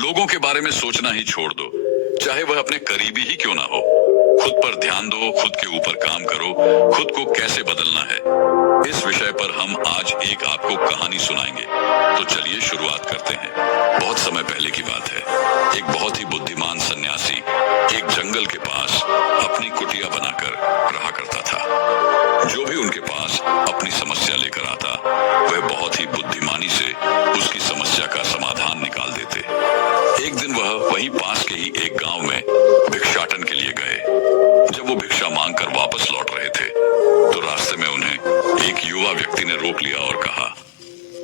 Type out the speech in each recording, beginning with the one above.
लोगों के बारे में सोचना ही छोड़ दो, चाहे वह अपने करीबी ही क्यों ना हो। खुद पर ध्यान दो, खुद के ऊपर काम करो, खुद को कैसे बदलना है। इस विषय पर हम आज एक आपको कहानी सुनाएंगे। तो चलिए शुरुआत करते हैं। बहुत समय पहले की बात है। एक बहुत ही बुद्धिमान सन्यासी एक जंगल के पास अपनी कुटिया बनाकर रहा करता था। जो भी उनके पास अपनी समस्या लेकर आता, वह बहुत ही बुद्धिमानी से उसकी समस्या का समाधान निकाल देते। एक दिन वह वहीं पास के ही एक गांव में भिक्षाटन के लिए गए। जब वो भिक्षा मांगकर वापस लौट रहे थे, तो रास्ते में उन्हें एक युवा व्यक्ति ने रोक लिया और कहा,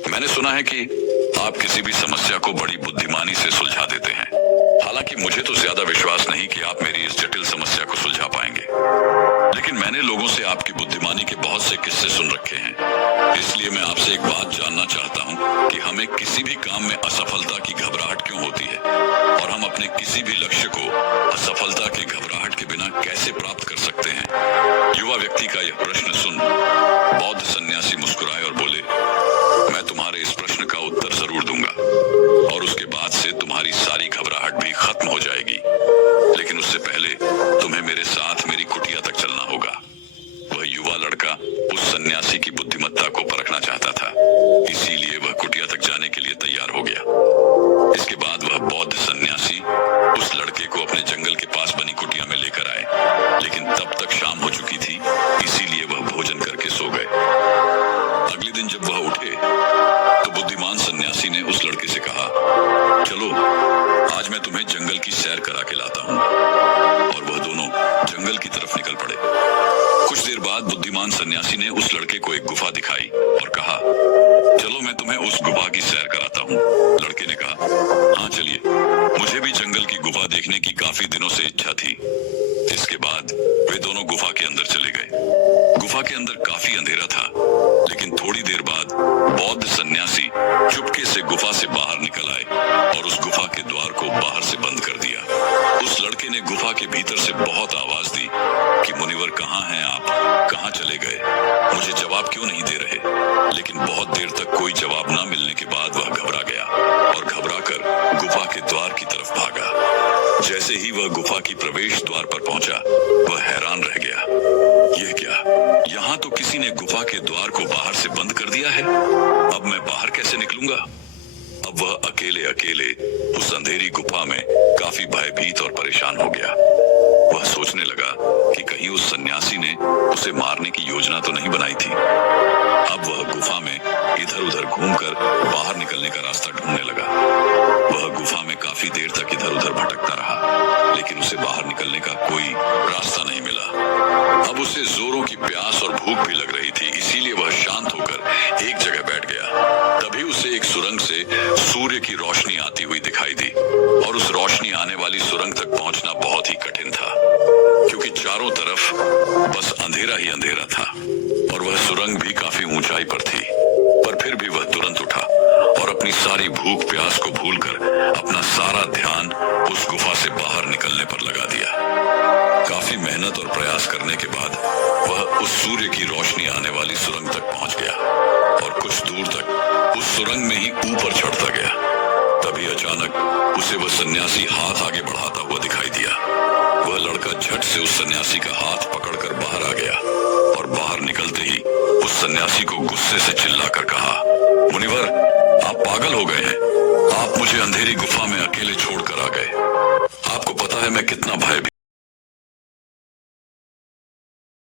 मैंने सुना है कि आप किसी भी समस्या को बड़ी बुद्धिमानी से सुलझा देते हैं। हालांकि मुझे तो ज्यादा विश्वास नहीं कि आप मेरी इस जटिल समस्या को सुलझा पाएंगे, लेकिन मैंने लोगों से आपकी बुद्धिमानी के बहुत से किस्से सुन रखे हैं। इसलिए मैं आपसे एक बात जानना चाहता हूं कि हमें किसी भी काम में असफलता की घबराहट क्यों होती है, और हम अपने किसी भी लक्ष्य को असफलता की घबराहट के बिना कैसे प्राप्त कर सकते हैं। युवा व्यक्ति का यह प्रश्न सुन बौद्ध सन्यासी मुस्कुराए और बोले, मैं तुम्हारे इस प्रश्न का उत्तर जरूर दूंगा, और उसके बाद से तुम्हारी सारी घबराहट भी खत्म हो जाएगी। लेकिन उससे पहले तुम्हें मेरे साथ मेरी कुटिया तक चलना होगा। वह युवा लड़का उस सन्यासी की बुद्धिमत्ता को परखना चाहता था, इसीलिए वह कुटिया तक जाने के लिए तैयार हो गया। इसके बाद वह बौद्ध सन्यासी उस लड़के को अपने जंगल के पास बनी कुटिया में लेकर आए। लेकिन तब तक शाम हो चुकी थी, इसीलिए वह भोजन करके सो गए। अगले दिन जब वह उठे, तो बुद्धिमान सन्यासी ने उस लड़के से कहा, चलो आज मैं तुम्हें जंगल की सैर करा के लाता हूँ। और वह दोनों जंगल की तरफ निकल पड़े। कुछ देर बाद बुद्धिमान सन्यासी ने उस लड़के को एक गुफा दिखाई और कहा, चलो मैं तुम्हें उस गुफा की सैर कराता हूँ। लड़के ने कहा, हाँ चलिए, मुझे भी जंगल की गुफा देखने की काफी दिनों से इच्छा थी। इसके बाद वे दोनों गुफा के अंदर चले गए। गुफा के अंदर काफी अंधेरा था, लेकिन थोड़ी देर बाद बौद्ध सन्यासी चुपके से गुफा से बाहर निकल आए और उस गुफा के द्वार को बाहर से बंद कर दिया। उस लड़के ने गुफा के भीतर से बहुत आवाज दी कि मुनिवर कहाँ हैं आप, कहाँ चले गए, मुझे जवाब क्यों नहीं दे रहे। लेकिन बहुत देर तक कोई जवाब न मिलने के बाद वह घबरा गया और घबराकर गुफा के द्वार की तरफ भागा। जैसे ही वह गुफा की प्रवेश द्वार पर पहुंचा, वह हैरान रह गया। यह क्या, यहाँ तो किसी ने गुफा के द्वार को बाहर से बंद कर दिया है। अब मैं बाहर कैसे निकलूंगा। अब वह अकेले अकेले उस अंधेरी गुफा में काफी भयभीत और परेशान हो गया। वह सोचने लगा कि कहीं उस सन्यासी ने उसे मारने की योजना तो नहीं बनाई थी। अब वह गुफा में इधर उधर घूमकर बाहर निकलने का रास्ता ढूंढने लगा। वह गुफा में काफी देर तक इधर उधर भटकता रहा, लेकिन उसे बाहर निकलने का कोई रास्ता नहीं मिला। अब उसे जोरों की प्यास और भूख भी लग रही थी, इसीलिए वह शांत होकर एक जगह बैठ गया। तभी उसे एक सुरंग से सूर्य की रोशनी आती हुई दिखाई दी, और उस रोशनी आने वाली सुरंग तक पहुंचना बहुत ही कठिन था, क्योंकि चारों तरफ बस अंधेरा ही अंधेरा था, और वह सुरंग भी काफी ऊंचाई पर थी। पर फिर भी वह तुरंत उठा और अपनी सारी भूख प्यास को भूलकर अपना सारा ध्यान उस गुफा से बाहर निकलने पर लगा दिया। काफी मेहनत और प्रयास करने के बाद वह उस सूर्य की रोशनी आने वाली सुरंग तक पहुंच गया, और कुछ दूर तक उस सुरंग में ही ऊपर चढ़ता गया। तभी अचानक उसे वह सन्यासी हाथ आगे बढ़ाता हुआ दिखाई दिया। वह लड़का झट से उस सन्यासी का हाथ पकड़कर बाहर आ गया, और बाहर निकलते ही उस सन्यासी को गुस्से से चिल्लाकर कहा, मुनिवर आप पागल हो गए हैं। आप मुझे अंधेरी गुफा में अकेले छोड़कर आ गए। आपको पता है मैं कितना भयभीत